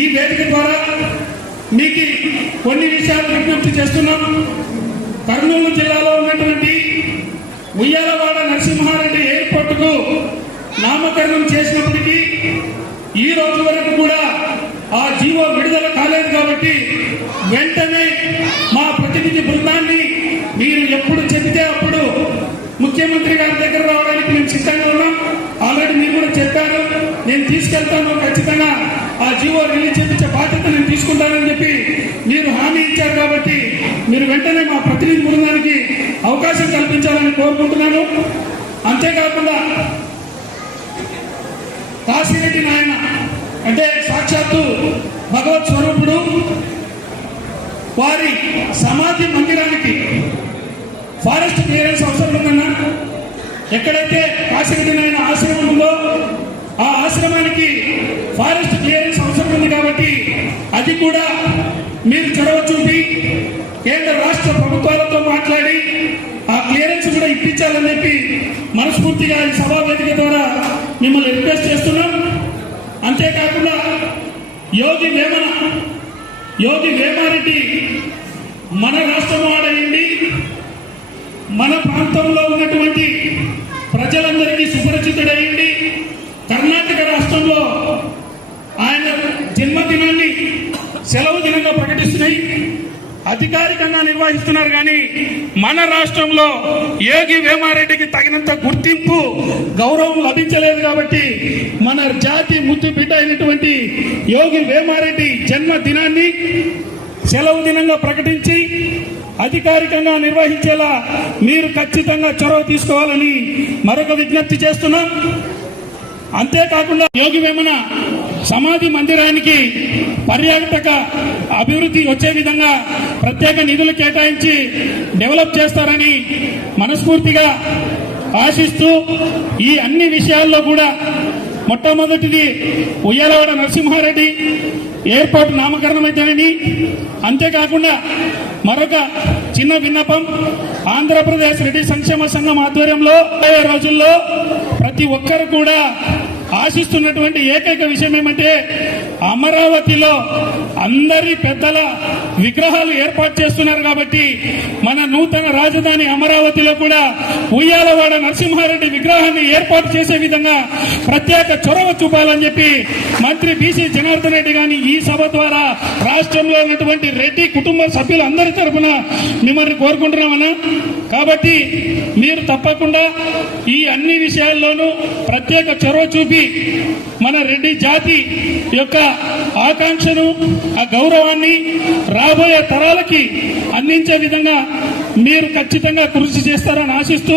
ఈ వేదిక ద్వారా మీకు కొన్ని విషయాలు విజ్ఞప్తి చేస్తున్నాం. కర్నూలు జిల్లాలో ఉన్నటువంటి ఉయ్యాలవాడ నరసింహారెడ్డి ఎయిర్పోర్టుకు నామకరణం చేసినప్పటికీ ఈ రోజు వరకు కూడా ఆ జీవో విడుదల కాలేదు కాబట్టి వెంటనే మా ప్రతినిధి బృందాన్ని మీరు ఎప్పుడు చెబితే అప్పుడు ముఖ్యమంత్రి గారి దగ్గర రావడానికి మేము సిద్ధంగా ఉన్నాం ఆల్రెడీ మీరు కూడా చెప్పారు నేను తీసుకెళ్తాను ఖచ్చితంగా ఆ జీవో రిలీజ్ చేయించే బాధ్యత నేను తీసుకుంటానని చెప్పి మీరు హామీ ఇచ్చారు కాబట్టి మీరు వెంటనే మా ప్రతినిధి బృందానికి అవకాశం కల్పించాలని కోరుకుంటున్నాను. అంతేకాకుండా కాశీరెడ్డి నాయన అంటే సాక్షాత్తు భగవత్ స్వరూపుడు వారి సమాధి మందిరానికి ఫారెస్ట్ క్లియరెన్స్ అవసరం ఉందన్నా. ఎక్కడైతే కాశీరెడ్డి నాయన ఆశ్రమం ఉందో ఆ ఫారెస్ట్ క్లియరెన్స్ అవసరం ఉంది కాబట్టి అది కూడా మీరు చొరవ చూపి కేంద్ర రాష్ట్ర ప్రభుత్వాలతో మాట్లాడి ఆ క్లియరెన్స్ కూడా ఇప్పించాలని చెప్పి మనస్ఫూర్తిగా ఈ సభా వేదిక ద్వారా మిమ్మల్ని రిక్వెస్ట్ చేస్తున్నాం. అంతేకాకుండా యోగి వేమన యోగి వేమారెడ్డి మన రాష్ట్రం వాడయండి మన ప్రాంతంలో ఉన్నటువంటి ప్రజలందరికీ సుపరిచితుడయ్యండి. కర్ణాటక రాష్ట్రంలో ఆయన జన్మదినాన్ని సెలవు దినంగా ప్రకటిస్తున్నాయి. అధికారికంగా నిర్వహిస్తున్నారు కానీ మన రాష్ట్రంలో యోగి వేమారెడ్డికి తగినంత గుర్తింపు గౌరవం లభించలేదు కాబట్టి మన జాతి ముద్దు బిడ్డ అయినటువంటి యోగి వేమారెడ్డి జన్మదినాన్ని సెలవు దినంగా ప్రకటించి అధికారికంగా నిర్వహించేలా మీరు ఖచ్చితంగా చొరవ తీసుకోవాలని మరొక విజ్ఞప్తి చేస్తున్నాం. అంతేకాకుండా యోగి వేమన సమాధి మందిరానికి పర్యాటక అభివృద్ధి వచ్చే విధంగా ప్రత్యేక నిధులు కేటాయించి డెవలప్ చేస్తారని మనస్ఫూర్తిగా ఆశిస్తూ ఈ అన్ని విషయాల్లో కూడా మొట్టమొదటిది ఉయ్యాలవాడ నరసింహారెడ్డి ఎయిర్పోర్ట్ నామకరణం అయితేనేమి. అంతేకాకుండా మరొక చిన్న విన్నపం ఆంధ్రప్రదేశ్ రెడ్డి సంక్షేమ సంఘం ఆధ్వర్యంలో రోజుల్లో ప్రతి ఒక్కరు కూడా ఆశిస్తున్నటువంటి ఏకైక విషయం ఏమంటే అమరావతిలో అందరి పెద్దల విగ్రహాలు ఏర్పాటు చేస్తున్నారు కాబట్టి మన నూతన రాజధాని అమరావతిలో కూడా ఉయ్యాలవాడ నరసింహారెడ్డి విగ్రహాన్ని ఏర్పాటు చేసే విధంగా ప్రత్యేక చొరవ చూపాలని చెప్పి మంత్రి బీసీ జనార్దన్ రెడ్డి గాని ఈ సభ ద్వారా రాష్ట్రంలో ఉన్నటువంటి రెడ్డి కుటుంబ సభ్యులందరి తరఫున మిమ్మల్ని కోరుకుంటున్నామన్నా. కాబట్టి మీరు తప్పకుండా ఈ అన్ని విషయాల్లోనూ ప్రత్యేక చొరవ చూపి మన రెడ్డి జాతి యొక్క ఆకాంక్షను ఆ గౌరవాన్ని రాబోయే తరాలకి అందించే విధంగా మీరు ఖచ్చితంగా కృషి చేస్తారని ఆశిస్తూ